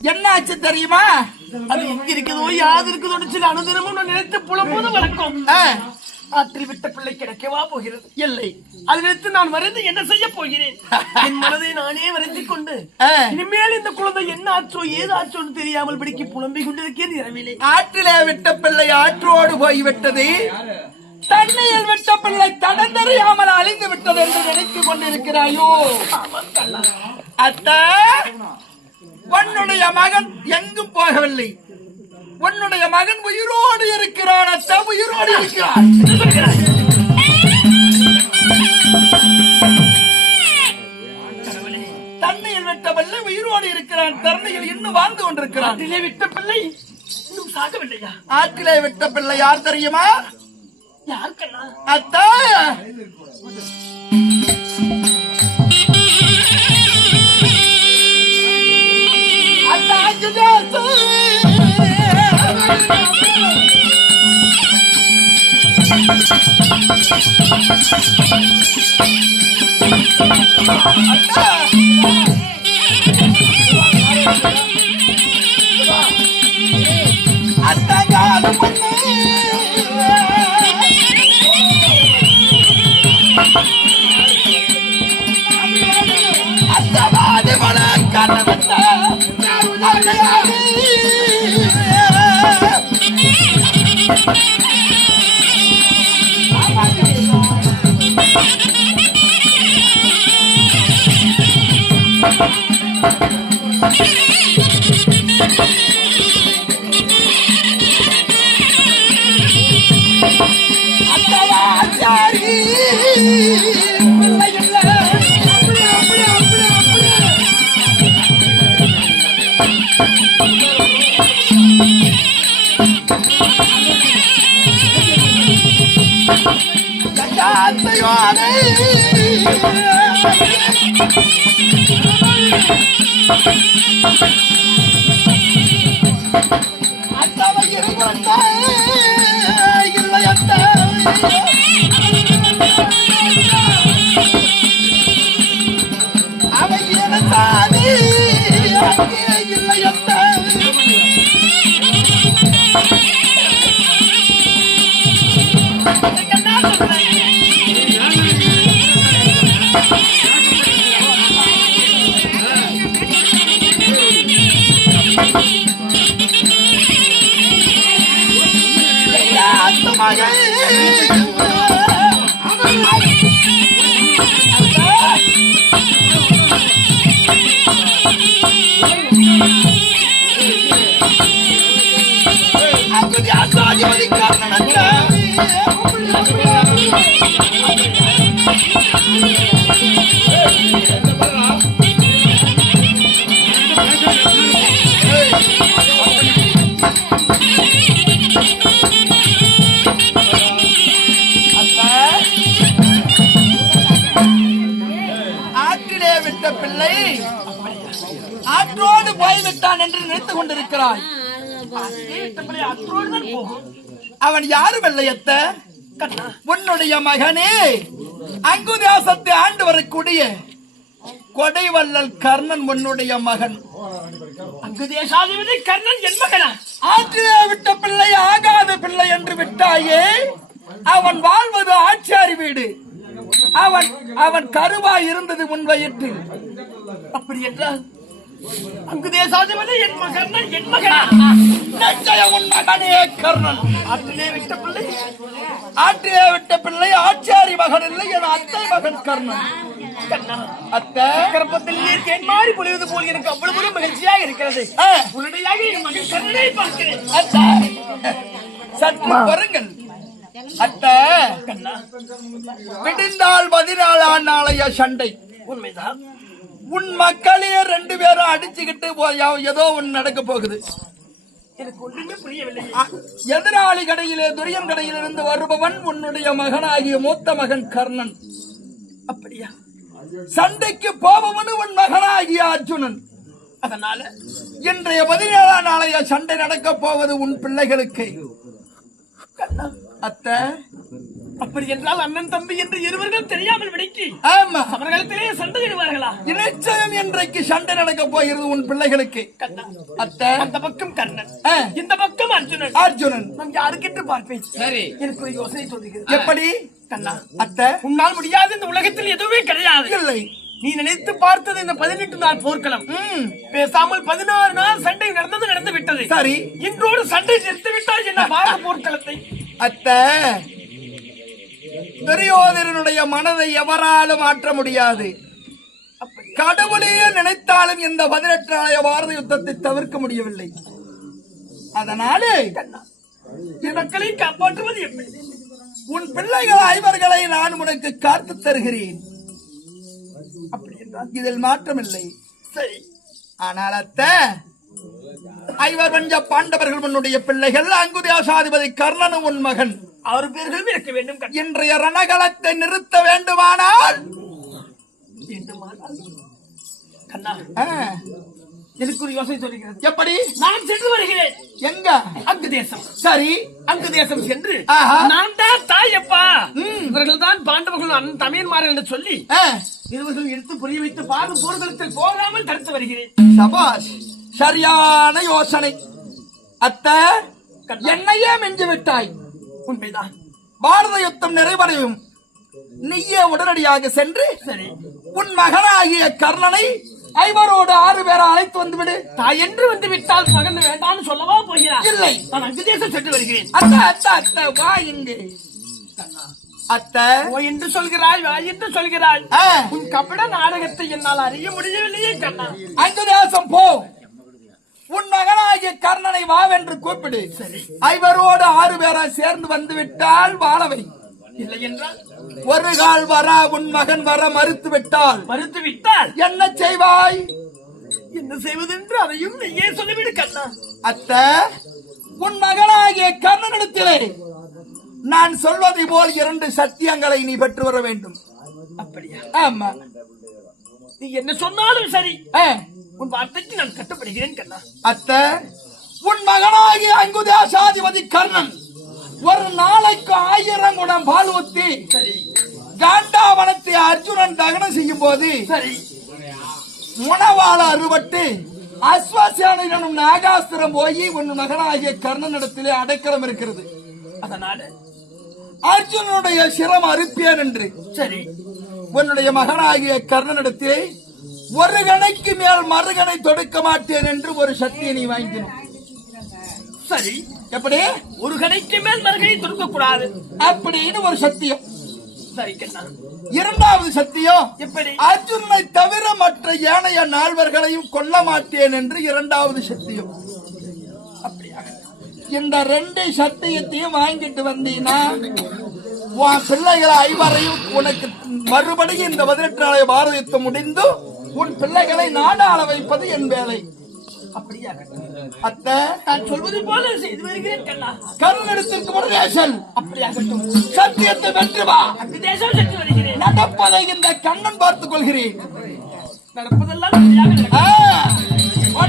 என்ன ஆச்சு தெரியுமா? அது எங்க இருக்குதோ யாது இருக்குதோ அனுதினமும் நான் நினைத்து புலம்போது வழக்கம். ஆற்றில் விட்ட பிள்ளை கிடைக்கவா போகிறது? இல்லை. அதை நினைத்து நான் வரைந்து என்ன செய்ய போகிறேன்? என் மனதை நானே வரைத்துக் கொண்டு இனிமேல் இந்த குழந்தை என்ன ஆச்சோ ஏதாச்சோன்னு தெரியாமல் பிடிக்கி புலம்பிக் கொண்டிருக்கேன் இரவிலே. ஆற்றிலே விட்ட பிள்ளை ஆற்றோடு போய்விட்டது, தண்ணியில் விட்ட பிள்ளை தடந்தறியாமல் அழிந்து விட்டது என்று நினைத்துக் கொண்டிருக்கிறாயோ? அத்தா, உன்னுடைய மகன் எங்கும் போகவில்லை. உன்னுடைய மகன் உயிரோடு இருக்கிறான். அத்தா, உயிரோடு இருக்கிறான். தண்ணியில் விட்ட பிள்ளை உயிரோடு இருக்கிறான். தண்ணியில் இன்னும் வாழ்ந்து கொண்டிருக்கிறான். ஆற்றிலே விட்ட பிள்ளை இன்னும் சாகவில்லையா? ஆற்றிலே விட்ட பிள்ளை யார் தெரியுமா? யார் கண்ணா? அத்தா, ஆற்றோடு போய்விட்டான் என்று நினைத்துக் கொண்டிருக்கிறாய். அவன் யாரும் இல்லையத்த, உன்னுடைய மகனே அங்குதேசத்தை ஆண்டு வரக்கூடிய கொடைவள்ளல் கர்ணன் உன்னுடைய மகன். அங்குதேசாதிபதி கர்ணன் என் மகனா? ஆற்றிலே விட்ட பிள்ளை ஆகாத பிள்ளை என்று விட்டாயே. அவன் வாழ்வது ஆட்சியாரி வீடு. அவன் கருவாய் இருந்தது உன் வயிற்றில். அப்படி என்றால் அங்குதேசாதிபதி என் மகன், என் மகனா? நிச்சயம் உன் மகனே கர்ணன். ஆற்றிலே விட்ட பிள்ளை ஆட்சியாரி மகன் இல்லை, என் அத்தை மகன் கர்ணன். அத்தை கர்ப்பத்தில் இருக்கேன் மாறி பொழிவது போல் எனக்கு அவ்வளவு மகிழ்ச்சியாக இருக்கிறது. உடனடியாக என் மகன் கர்ணனை பார்க்கிறேன். சற்று வருங்கள் அத்தை. விடிந்தால் 14 நாளைய சண்டை. உண்மைதான். உன் மக்களே 2 பேரும் அடிச்சுக்கிட்டு ஏதோ ஒன்று நடக்க போகுது. எனக்கு ஒன்றுமே புரியவில்லை. எதிராளி கடையிலே துரியன் கடையிலிருந்து வருபவன் உன்னுடைய மகனாகிய மூத்த மகன் கர்ணன். அப்படியா? சண்டைக்கு போபவன் உன் மகனாகிய அர்ஜுனன். அதனால இன்றைய 17 நாளைய சண்டை நடக்க போவது உன் பிள்ளைகளுக்கு. அத்தை அப்படி என்றால் அண்ணன் தம்பி என்று இருவர்கள் தெரியாமல் விடைக்கு ஆமா, அவர்களிடத்திலே சண்டையிடுவார்களா? நிச்சயம் இன்றைக்கு சண்டை நடக்க போகிறது உன் பிள்ளைகளுக்கு. கண்ணா, அத்தை, அந்த பக்கம் கர்ணன், ஆ, இந்த பக்கம் அர்ஜுனன். அர்ஜுனன் நான் யாருக்கென்று பார்ப்பேன்? சரி, எனக்கு ஒரு யோசனை சொல்லுகிறது. எப்படி? கண்ணா, அத்தை, உன்னால் முடியாது, இந்த உலகத்தில் எதுவுமே கிடையாது. இல்லை. நீ நினைத்து பார்த்தது இந்த 18 நாள் போர்க்களம். பேசாமல் 16 நாள் சண்டை நடந்து விட்டது. சரி, இன்றோடு சண்டை நிறுத்தி விட்டால் என்ன பாரத போர்க்களத்தை? அத்தை, துரியோதனனுடைய மனதை எவராலும் மாற்ற முடியாது. கடவுளையே நினைத்தாலும் இந்த 18 நாளைய பாரத யுத்தத்தை தவிர்க்க முடியவில்லை. அதனாலே மக்களை காப்பாற்றுவது எப்படி? உன் பிள்ளைகள் ஐவர்களை நான் உனக்கு காத்து தருகிறேன். அப்படி என்றால் இதில் மாற்றமில்லை. சரி. ஆனால் அத்தை, ஐவர் பஞ்ச பாண்டவர்கள் உன்னுடைய பிள்ளைகள். அங்குதியாசாதிபதி கர்ணனும் உன் மகன். 6 பேர்களும் இருக்க வேண்டும். இன்றைய ரணகளத்தை நிறுத்த வேண்டுமானால் கண்ணா, ஆ, எனக்கு ஒரு யோசனை சொல்லுகிறது. எப்படி? நான் சென்று வருகிறேன். எங்க? அங்கு தேசம். சரி, அங்கு தேசம் சென்று ஆஹா, நான் தான் தாயப்பா, இவர்கள் தான் பாண்டவர்கள் அண்ணன் தமையன்மார்கள் என்று சொல்லி ஆ, இருவர்கள் எடுத்து புரிய வைத்து பாரத போர்க்களத்தில் போகாமல் தடுத்து வருகிறேன். சபாஷ், சரியான யோசனை. அத்தை, என்னையே மிஞ்சி விட்டாய். உண்மைதான். பாரத யுத்தம் நிறைவடையும். நீயே உடனடியாக சென்று சரி, உன் மகனாகிய கர்ணனை ஐவரோடு 6 பேரை அழைத்து வந்துவிடு. தாய் என்று வந்து விட்டால் மகன் வேண்டாம்னு சொல்லவா போகிறார்? இல்லை, நான் அங்கு தேசம் சென்று வருகிறேன். அத்தை, அத்தை, அத்தை, வா இங்கு. அத்தை, ஓ என்று சொல்கிறாய், வா என்று சொல்கிறாய். ஆ, உன் கபட நாடகத்தை என்னால் அறிய முடியவில்லையே கண்ணா. அங்கு தேசம் போ. உன் மகனாகிய கர்ணனை வாவென்று கூப்பிடு. சரி, ஐவரோடு 6 பேரா சேர்ந்து வந்து விட்டால் வாழவை. இல்லை என்றால் ஒரு கால் வர உன் மகன் வர மறுத்து விட்டால் மறுத்து விட்டால் என்ன செய்வாய்? என்ன செய்வது என்று அதையும் நீயே சொல்லிவிடு கண்ணா. அத்தை, உன் மகனாகிய கர்ணனிடத்திலே நான் சொல்வதை போல் 2 சத்தியங்களை நீ பெற்று வர வேண்டும். அப்படியா? ஆமா, நீ என்ன சொன்னாலும் சரி, ஆ, உன் வார்த்தைக்கு நான் கட்டுப்படுகிறேன் கண்ணா. அத்தை, உன் மகனாகிய அங்குதியாசாதிபதி கர்ணன் ஒரு நாளைக்கு 1000 குடம் பால் ஊத்தி சரி, காண்டாவனத்தை அர்ஜுனன் தகனம் செய்யும் போது சரி, உணவால அறுபட்டு அஸ்வசேனனும் நாகாஸ்திரம் போய் உன் மகனாகிய கர்ணனிடத்திலே அடைக்கலம் இருக்கிறது. அதனால அர்ஜுனனுடைய சிரம் அறுப்பேன் என்று சரி, உன்னுடைய மகனாகிய கர்ணனிடத்திலே ஒரு கணைக்கு மேல் மறுகணை தொடுக்க மாட்டேன் என்று ஒரு சக்தியை நீ வாங்கிக்கணும். சரி, எப்படி? ஒரு கணைக்கு மேல் மறுகை தொடுக்க கூடாது அப்படின்னு ஒரு சத்தியம். சரி கண்ணா. 2வது சத்தியம், எப்படி? அர்ஜுனனை தவிர மற்ற ஏனைய நால்வர்களையும் கொல்ல மாட்டேன் என்று 2வது சத்தியம். அப்படியாக இந்த 2 சத்தியத்தையும் வாங்கிட்டு வந்தீங்கன்னா உன் பிள்ளைகளை ஐவரையும் உனக்கு மறுபடியும் இந்த 18 நாளைய பாரத யுத்தம் முடிந்து உன் பிள்ளைகளை நாடாள வைப்பது என் வேலை. அப்படியாக அத்தை, நான் சொல்வது போல செய்து வருகிறேன் கண்ணா. கர்ணனிடத்திற்கு முன்னே செல். அப்படியாகட்டும். சத்தியத்தை வென்று வா. அங்கு தேசம் சென்று வருகிறேன். நடப்பதை இந்த கண்ணன் பார்த்துக் கொள்கிறேன். நடப்பதெல்லாம் சரியாக நடக்கும்.